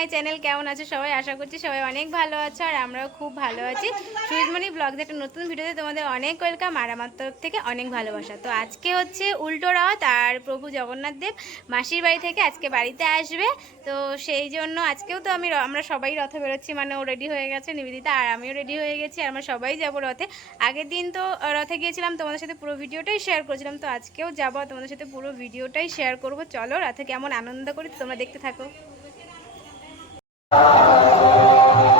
My channel কেমন আছো সবাই? আশা করছি সবাই অনেক ভালো আছো আর আমরাও খুব ভালো আছি। সুইজমণি ব্লগ একটা নতুন ভিডিওতে তোমাদের অনেক ওয়েলকাম আর আমার তরফ থেকে অনেক ভালোবাসা। তো আজকে হচ্ছে উল্টো রথ আর প্রভু জগন্নাথ দেব মাসির বাড়ি থেকে আজকে বাড়িতে আসবে। তো সেই জন্য আজকেও তো আমি আমরা সবাই রথে বেরোচ্ছি মানে ও রেডি হয়ে গেছে, নিবেদিতা আর আমিও রেডি হয়ে গেছি আর আমরা সবাই যাব রথে। আগের দিন তো রথে গিয়েছিলাম, তোমাদের সাথে পুরো ভিডিওটাই শেয়ার করেছিলাম, তো আজকেও যাব তোমাদের সাথে পুরো ভিডিওটাই শেয়ার করব। চলো রথে কেমন আনন্দ করি, তোমরা দেখতে থাকো। すいません。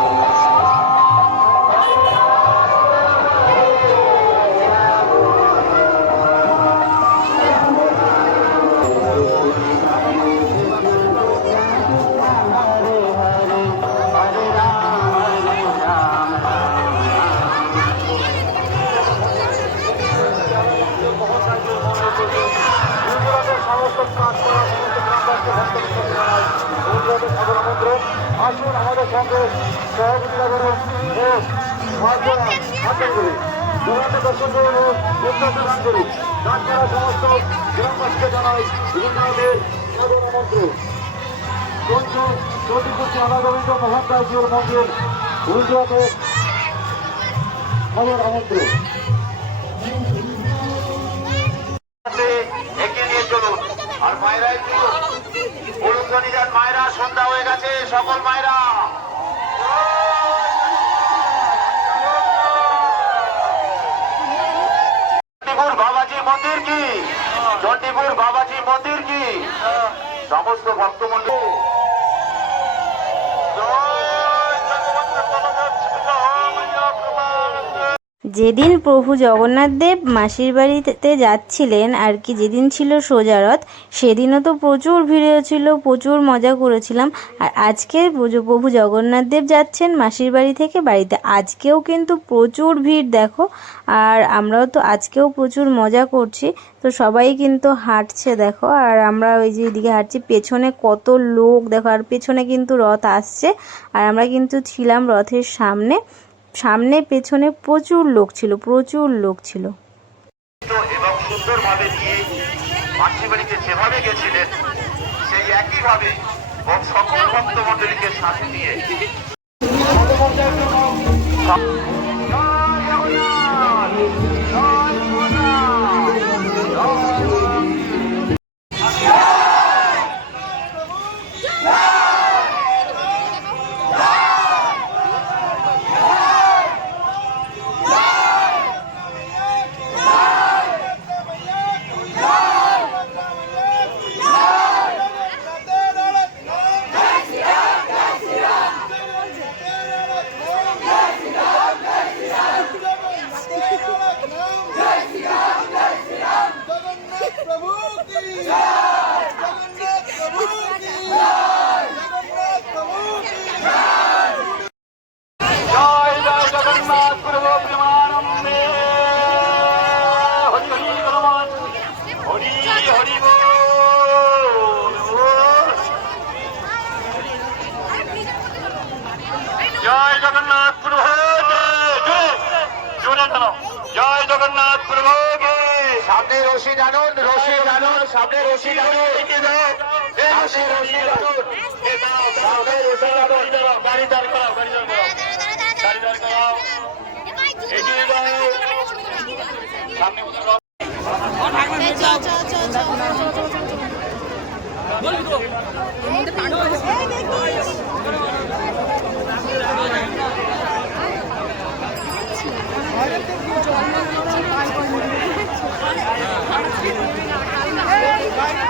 আসুন আমাদের সঙ্গে সহযোগিতা করুন। দুর্গাকে দর্শন করুন উন্নতি দান করুন। করা সমস্ত গ্রামবাসীকে জানাই এগিয়ে নিয়ে চলুন। আর মায়েরা মায়েরা, সন্ধ্যা হয়ে গেছে, সকল মায়েরা। বাবাজি মন্দির কি? চণ্ডীপুর বাবাজি মন্দির কি? সমস্ত ভক্তমন্ডল যেদিন প্রভু জগন্নাথ দেব মাসির বাড়িতে যাচ্ছিলেন, আর কি যেদিন ছিল সোজা রথ সেদিনও তো প্রচুর ভিড় ছিল প্রচুর মজা করেছিলাম। আর আজকে প্রভু জগন্নাথ দেব যাচ্ছেন মাসির বাড়ি থেকে বাড়িতে। আজকেও কিন্তু প্রচুর ভিড়, দেখো। আর আমরাও তো আজকেও প্রচুর মজা করছি। তো সবাই কিন্তু হাঁটছে, দেখো। আর আমরা ওই যে এদিকে হাঁটছি, পেছনে কত লোক, দেখো। আর পেছনে কিন্তু রথ আসছে। আর আমরা কিন্তু ছিলাম রথের সামনে। সামনে পেছনে প্রচুর লোক ছিল প্রচুর লোক ছিল। সাথে নিয়ে প্রভু কি জগন্নাথ প্রভু কি জগন্নাথ প্রভু কি জয় জয় জগন্নাথ প্রভু প্রেমানন্দে হরি হরি হনুমান হরি হরি বল। জয় জগন্নাথ প্রভু জোরে জানো জয় জগন্নাথ প্রভু সামনে রশি টানুন রশি টানুন সামনে রশি টানুন সামনে রশি টানুন সামনে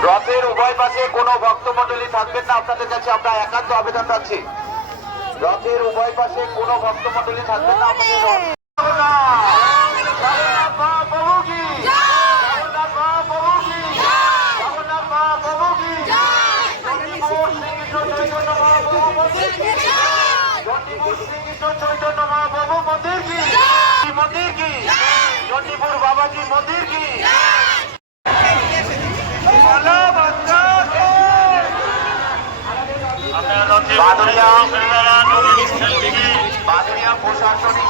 রথের উভয় পাশে কোনো ভক্তমণ্ডলী থাকবেন না। আপনাদের কাছে আমরা একান্ত আবেদন রাখছি। রথের উভয় পাশে কোনো ভক্তমণ্ডলী থাকবেন না। আমাদের রথ- জগন্নাথ মহাপ্রভু কি? জগন্নাথ মহাপ্রভু কি? জগন্নাথ মহাপ্রভু কি? চণ্ডীপুর শ্রীকৃষ্ণ চৈতন্য মহাপ্রভু মন্দির কি? চণ্ডীপুর শ্রীকৃষ্ণ চৈতন্য মহাপ্রভু মন্দির কি মন্দির কি চণ্ডীপুর বাবাজি মন্দির কি বাদুরিয়া বাদুরিয়া প্রশাসনিক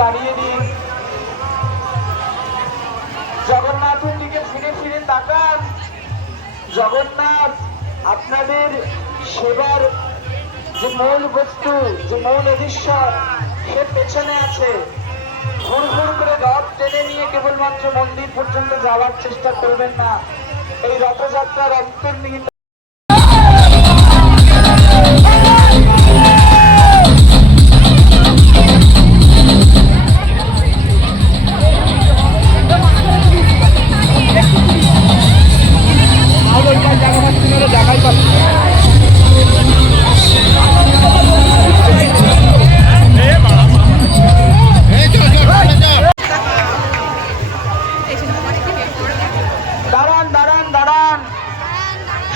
বাড়িয়ে দিন। জগন্নাথের দিকে ফিরে ফিরে তাকান। জগন্নাথ আপনাদের সেবার যে মূল বস্তু, যে মূল অধীশ্বর সে পেছনে আছে। ঘুর ঘুর করে রথ টেনে নিয়ে কেবলমাত্র মন্দির পর্যন্ত যাওয়ার চেষ্টা করবেন না। এই রথযাত্রার অন্তর্নিহিত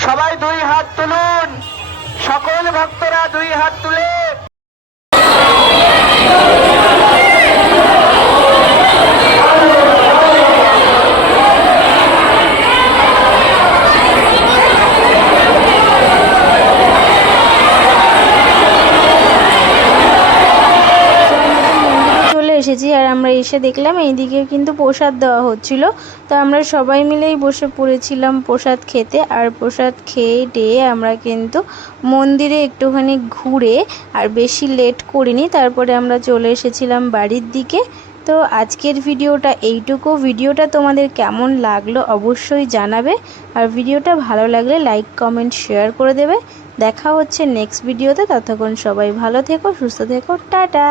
সবাই দুই হাত তুলুন। সকল ভক্তরা দুই হাত তুলে চলে এসেছি আর আমরা এসে দেখলাম এইদিকে কিন্তু প্রসাদ দেওয়া হচ্ছিল। তো আমরা সবাই মিলেই বসে পড়েছিলাম প্রসাদ খেতে। আর প্রসাদ খেয়ে টেয়ে আমরা কিন্তু মন্দিরে একটুখানি ঘুরে আর বেশি লেট করিনি, তারপরে আমরা চলে এসেছিলাম বাড়ির দিকে। তো আজকের ভিডিওটা এইটুকু। ভিডিওটা তোমাদের কেমন লাগল অবশ্যই জানাবে। আর ভিডিওটা ভালো লাগলে লাইক, কমেন্ট, শেয়ার করে দেবে। দেখা হচ্ছে নেক্সট ভিডিওতে। ততক্ষণ সবাই ভালো থেকো, সুস্থ থেকো। টাটা!